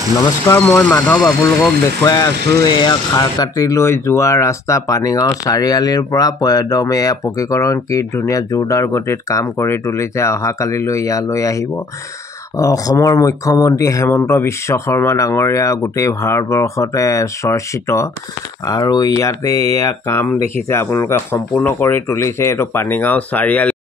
নমস্কাৰ, মই মাধৱ আপোনালোকক দেখুৱাই আছোঁ। এয়া খাৰকাটিলৈ যোৱা ৰাস্তা পানীগাঁও চাৰিআলিৰ পৰা একদম এয়া পকীকৰণ কি ধুনীয়া জোৰদাৰ গতিত কাম কৰি তুলিছে। অহাকালিলৈ ইয়ালৈ আহিব অসমৰ মুখ্যমন্ত্ৰী হেমন্ত বিশ্ব শৰ্মা ডাঙৰীয়া, গোটেই ভাৰতবৰ্ষতে চৰ্চিত। আৰু ইয়াতে এয়া কাম দেখিছে আপোনালোকে সম্পূৰ্ণ কৰি তুলিছে। এইটো পানীগাঁও চাৰিআলি।